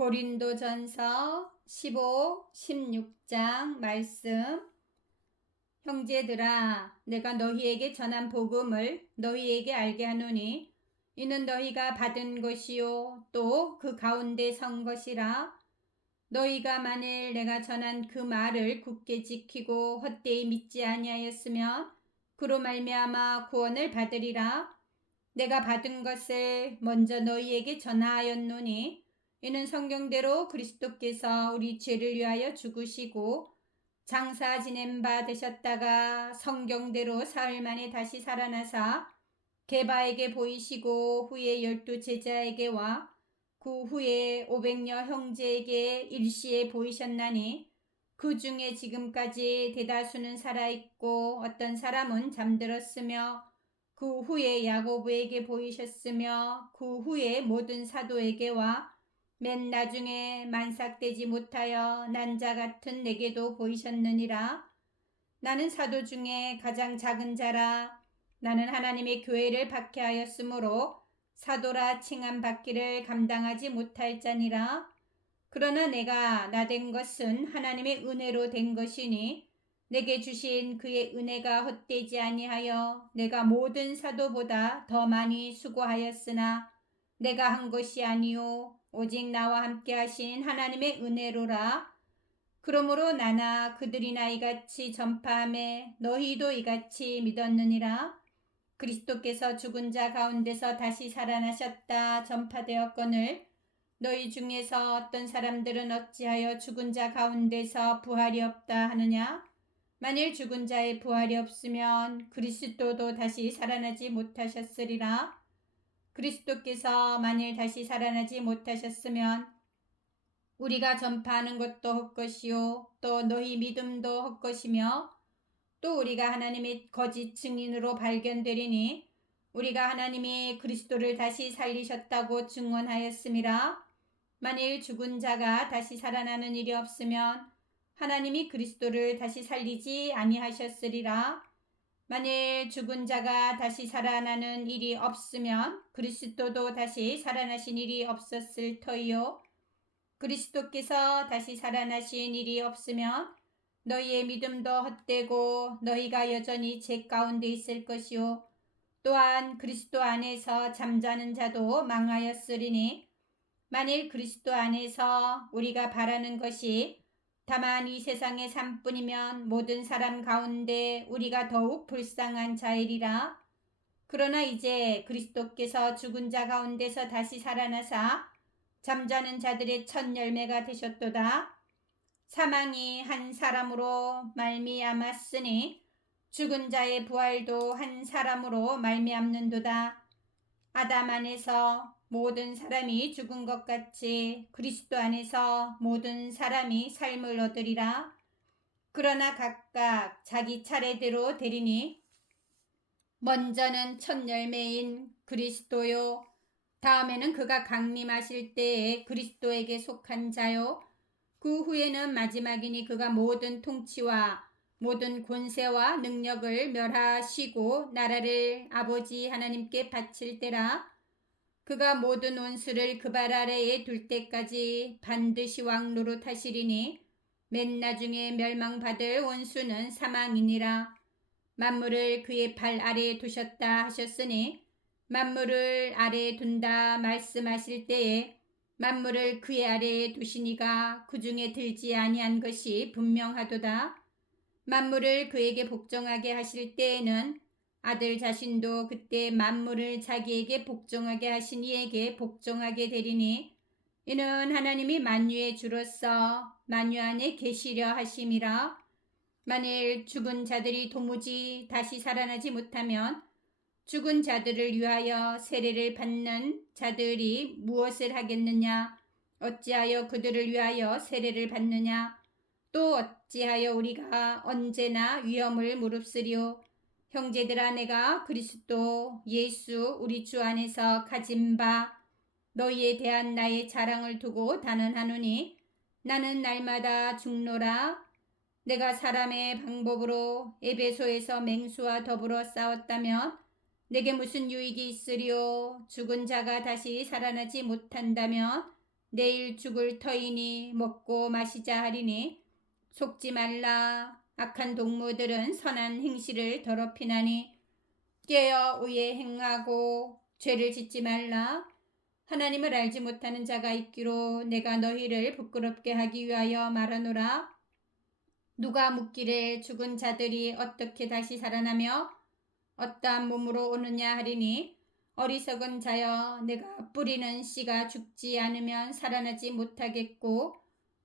고린도전서 15, 16장 말씀. 형제들아, 내가 너희에게 전한 복음을 너희에게 알게 하노니 이는 너희가 받은 것이요 또 그 가운데 선 것이라. 너희가 만일 내가 전한 그 말을 굳게 지키고 헛되이 믿지 아니하였으면 그로 말미암아 구원을 받으리라. 내가 받은 것을 먼저 너희에게 전하였노니 이는 성경대로 그리스도께서 우리 죄를 위하여 죽으시고 장사 지낸 바 되셨다가 성경대로 사흘 만에 다시 살아나사 게바에게 보이시고 후에 12 제자에게와 그 후에 500여 형제에게 일시에 보이셨나니 그 중에 지금까지 대다수는 살아있고 어떤 사람은 잠들었으며 그 후에 야고보에게 보이셨으며 그 후에 모든 사도에게와 맨 나중에 만삭되지 못하여 난 자 같은 내게도 보이셨느니라. 나는 사도 중에 가장 작은 자라. 나는 하나님의 교회를 박해하였으므로 사도라 칭함 받기를 감당하지 못할 자니라. 그러나 내가 나된 것은 하나님의 은혜로 된 것이니 내게 주신 그의 은혜가 헛되지 아니하여 내가 모든 사도보다 더 많이 수고하였으나 내가 한 것이 아니요 오직 나와 함께 하신 하나님의 은혜로라. 그러므로 나나 그들이나 이같이 전파하매 너희도 이같이 믿었느니라. 그리스도께서 죽은 자 가운데서 다시 살아나셨다 전파되었거늘 너희 중에서 어떤 사람들은 어찌하여 죽은 자 가운데서 부활이 없다 하느냐? 만일 죽은 자의 부활이 없으면 그리스도도 다시 살아나지 못하셨으리라. 그리스도께서 만일 다시 살아나지 못하셨으면 우리가 전파하는 것도 헛것이요 또 너희 믿음도 헛것이며 또 우리가 하나님의 거짓 증인으로 발견되리니 우리가 하나님이 그리스도를 다시 살리셨다고 증언하였음이라. 만일 죽은 자가 다시 살아나는 일이 없으면 하나님이 그리스도를 다시 살리지 아니하셨으리라. 만일 죽은 자가 다시 살아나는 일이 없으면 그리스도도 다시 살아나신 일이 없었을 터이요. 그리스도께서 다시 살아나신 일이 없으면 너희의 믿음도 헛되고 너희가 여전히 죄 가운데 있을 것이요. 또한 그리스도 안에서 잠자는 자도 망하였으리니 만일 그리스도 안에서 우리가 바라는 것이 다만 이 세상의 삶뿐이면 모든 사람 가운데 우리가 더욱 불쌍한 자이리라. 그러나 이제 그리스도께서 죽은 자 가운데서 다시 살아나사 잠자는 자들의 첫 열매가 되셨도다. 사망이 한 사람으로 말미암았으니 죽은 자의 부활도 한 사람으로 말미암는도다. 아담 안에서 모든 사람이 죽은 것 같이 그리스도 안에서 모든 사람이 삶을 얻으리라. 그러나 각각 자기 차례대로 되리니 먼저는 첫 열매인 그리스도요 다음에는 그가 강림하실 때에 그리스도에게 속한 자요 그 후에는 마지막이니 그가 모든 통치와 모든 권세와 능력을 멸하시고 나라를 아버지 하나님께 바칠 때라. 그가 모든 원수를 그 발 아래에 둘 때까지 반드시 왕노릇하시리니 맨 나중에 멸망받을 원수는 사망이니라. 만물을 그의 발 아래에 두셨다 하셨으니 만물을 아래에 둔다 말씀하실 때에 만물을 그의 아래에 두시니가 그 중에 들지 아니한 것이 분명하도다. 만물을 그에게 복종하게 하실 때에는 아들 자신도 그때 만물을 자기에게 복종하게 하신 이에게 복종하게 되리니 이는 하나님이 만유의 주로서 만유 안에 계시려 하심이라. 만일 죽은 자들이 도무지 다시 살아나지 못하면 죽은 자들을 위하여 세례를 받는 자들이 무엇을 하겠느냐? 어찌하여 그들을 위하여 세례를 받느냐? 또 어찌하여 우리가 언제나 위험을 무릅쓰리오? 형제들아, 내가 그리스도 예수 우리 주 안에서 가진 바 너희에 대한 나의 자랑을 두고 단언하노니 나는 날마다 죽노라. 내가 사람의 방법으로 에베소에서 맹수와 더불어 싸웠다면 내게 무슨 유익이 있으리요? 죽은 자가 다시 살아나지 못한다면 내일 죽을 터이니 먹고 마시자 하리니 속지 말라. 악한 동무들은 선한 행실을 더럽히나니 깨어 의에 행하고 죄를 짓지 말라. 하나님을 알지 못하는 자가 있기로 내가 너희를 부끄럽게 하기 위하여 말하노라. 누가 묻기를 죽은 자들이 어떻게 다시 살아나며 어떠한 몸으로 오느냐 하리니 어리석은 자여, 내가 뿌리는 씨가 죽지 않으면 살아나지 못하겠고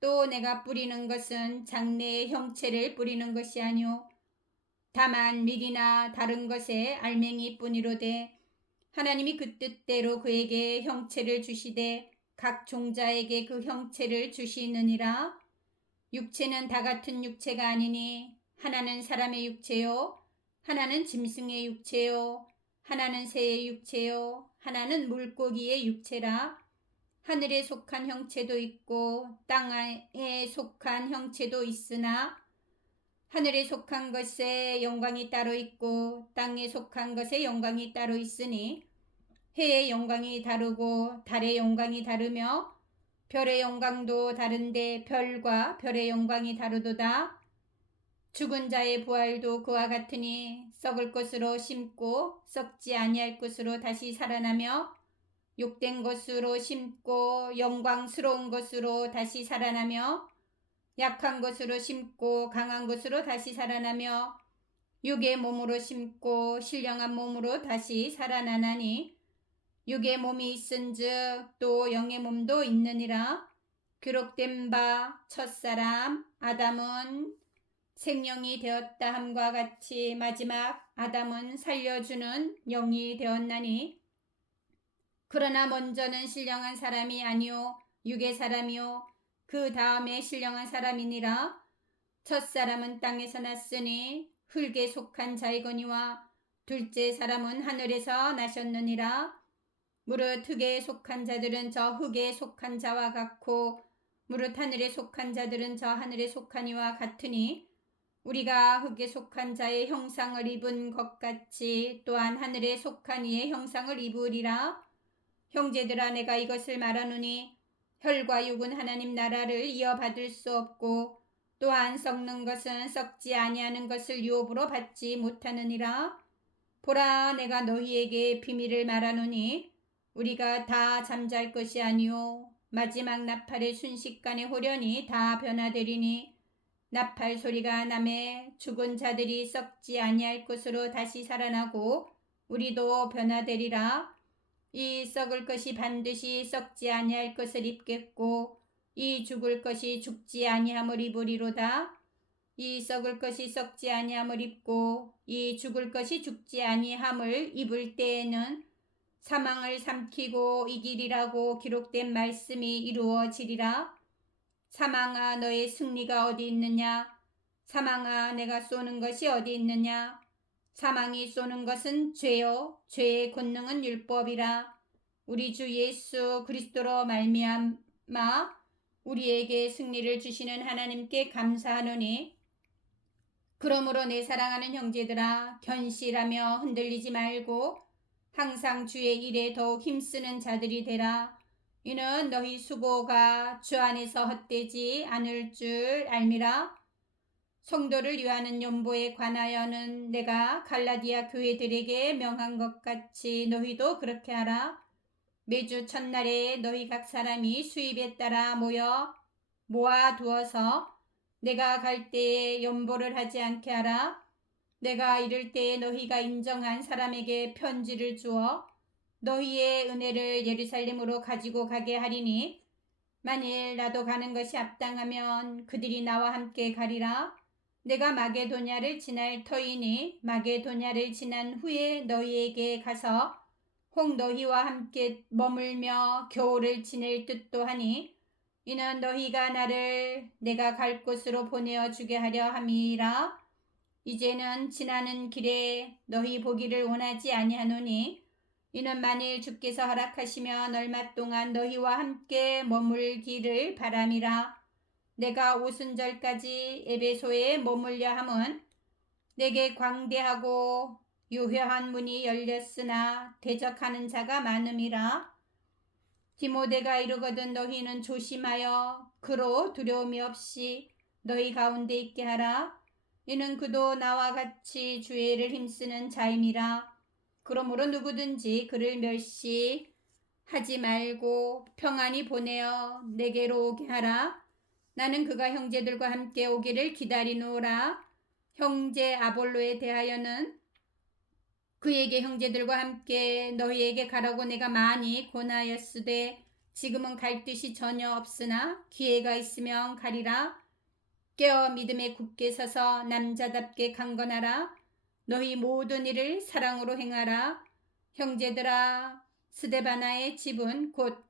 또 내가 뿌리는 것은 장래의 형체를 뿌리는 것이 아니오 다만 밀이나 다른 것의 알맹이뿐이로되 하나님이 그 뜻대로 그에게 형체를 주시되 각 종자에게 그 형체를 주시느니라. 육체는 다 같은 육체가 아니니 하나는 사람의 육체요, 하나는 짐승의 육체요, 하나는 새의 육체요, 하나는 물고기의 육체라. 하늘에 속한 형체도 있고 땅에 속한 형체도 있으나 하늘에 속한 것의 영광이 따로 있고 땅에 속한 것의 영광이 따로 있으니 해의 영광이 다르고 달의 영광이 다르며 별의 영광도 다른데 별과 별의 영광이 다르도다. 죽은 자의 부활도 그와 같으니 썩을 것으로 심고 썩지 아니할 것으로 다시 살아나며 욕된 것으로 심고 영광스러운 것으로 다시 살아나며 약한 것으로 심고 강한 것으로 다시 살아나며 육의 몸으로 심고 신령한 몸으로 다시 살아나나니 육의 몸이 있은즉 또 영의 몸도 있느니라. 기록된 바 첫사람 아담은 생령이 되었다 함과 같이 마지막 아담은 살려주는 영이 되었나니 그러나 먼저는 신령한 사람이 아니요 육의 사람이요 그 다음에 신령한 사람이니라. 첫사람은 땅에서 났으니 흙에 속한 자이거니와 둘째 사람은 하늘에서 나셨느니라. 무릇 흙에 속한 자들은 저 흙에 속한 자와 같고 무릇 하늘에 속한 자들은 저 하늘에 속한 이와 같으니 우리가 흙에 속한 자의 형상을 입은 것 같이 또한 하늘에 속한 이의 형상을 입으리라. 형제들아, 내가 이것을 말하노니 혈과 육은 하나님 나라를 이어받을 수 없고 또한 썩는 것은 썩지 아니하는 것을 유업으로 받지 못하느니라. 보라, 내가 너희에게 비밀을 말하노니 우리가 다 잠잘 것이 아니오 마지막 나팔의 순식간에 호련히 다 변화되리니 나팔 소리가 나매 죽은 자들이 썩지 아니할 것으로 다시 살아나고 우리도 변화되리라. 이 썩을 것이 반드시 썩지 아니할 것을 입겠고 이 죽을 것이 죽지 아니함을 입으리로다. 이 썩을 것이 썩지 아니함을 입고 이 죽을 것이 죽지 아니함을 입을 때에는 사망을 삼키고 이기리라고 기록된 말씀이 이루어지리라. 사망아, 너의 승리가 어디 있느냐? 사망아, 내가 쏘는 것이 어디 있느냐? 사망이 쏘는 것은 죄요 죄의 권능은 율법이라. 우리 주 예수 그리스도로 말미암아 우리에게 승리를 주시는 하나님께 감사하노니 그러므로 내 사랑하는 형제들아, 견실하며 흔들리지 말고 항상 주의 일에 더욱 힘쓰는 자들이 되라. 이는 너희 수고가 주 안에서 헛되지 않을 줄 알미라. 성도를 위하는 연보에 관하여는 내가 갈라디아 교회들에게 명한 것 같이 너희도 그렇게 하라. 매주 첫날에 너희 각 사람이 수입에 따라 모아두어서 내가 갈 때에 연보를 하지 않게 하라. 내가 이를 때에 너희가 인정한 사람에게 편지를 주어 너희의 은혜를 예루살렘으로 가지고 가게 하리니 만일 나도 가는 것이 합당하면 그들이 나와 함께 가리라. 내가 마게도냐를 지날 터이니 마게도냐를 지난 후에 너희에게 가서 혹 너희와 함께 머물며 겨울을 지낼 뜻도 하니 이는 너희가 나를 내가 갈 곳으로 보내어 주게 하려 함이라. 이제는 지나는 길에 너희 보기를 원하지 아니하노니 이는 만일 주께서 허락하시면 얼마 동안 너희와 함께 머물기를 바람이라. 내가 오순절까지 에베소에 머물려 함은 내게 광대하고 유효한 문이 열렸으나 대적하는 자가 많음이라. 디모데가 이르거든 너희는 조심하여 그로 두려움이 없이 너희 가운데 있게 하라. 이는 그도 나와 같이 주의 일을 힘쓰는 자임이라. 그러므로 누구든지 그를 멸시하지 말고 평안히 보내어 내게로 오게 하라. 나는 그가 형제들과 함께 오기를 기다리노라. 형제 아볼로에 대하여는 그에게 형제들과 함께 너희에게 가라고 내가 많이 권하였으되 지금은 갈 뜻이 전혀 없으나 기회가 있으면 가리라. 깨어 믿음에 굳게 서서 남자답게 강건하라. 너희 모든 일을 사랑으로 행하라. 형제들아, 스데바나의 집은 곧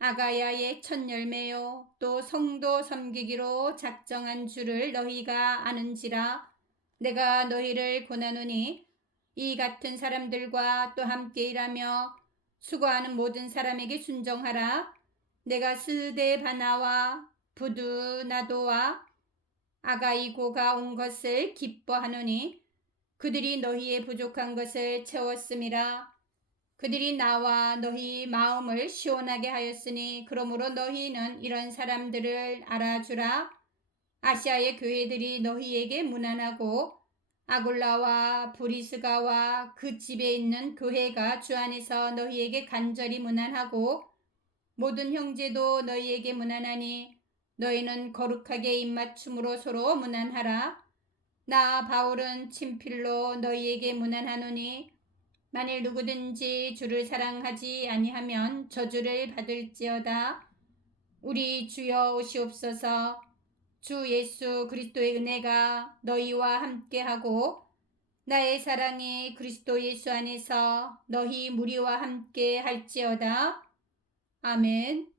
아가야의 첫 열매요 또 성도 섬기기로 작정한 줄을 너희가 아는지라. 내가 너희를 권하노니 이 같은 사람들과 또 함께 일하며 수고하는 모든 사람에게 순종하라. 내가 스데바나와 부두나도와 아가이고가 온 것을 기뻐하노니 그들이 너희의 부족한 것을 채웠음이라. 그들이 나와 너희 마음을 시원하게 하였으니 그러므로 너희는 이런 사람들을 알아주라. 아시아의 교회들이 너희에게 무난하고 아굴라와 브리스가와 그 집에 있는 교회가 주 안에서 너희에게 간절히 무난하고 모든 형제도 너희에게 무난하니 너희는 거룩하게 입맞춤으로 서로 무난하라. 나 바울은 친필로 너희에게 무난하노니 만일 누구든지 주를 사랑하지 아니하면 저주를 받을지어다. 우리 주여 오시옵소서. 주 예수 그리스도의 은혜가 너희와 함께하고 나의 사랑이 그리스도 예수 안에서 너희 무리와 함께 할지어다. 아멘.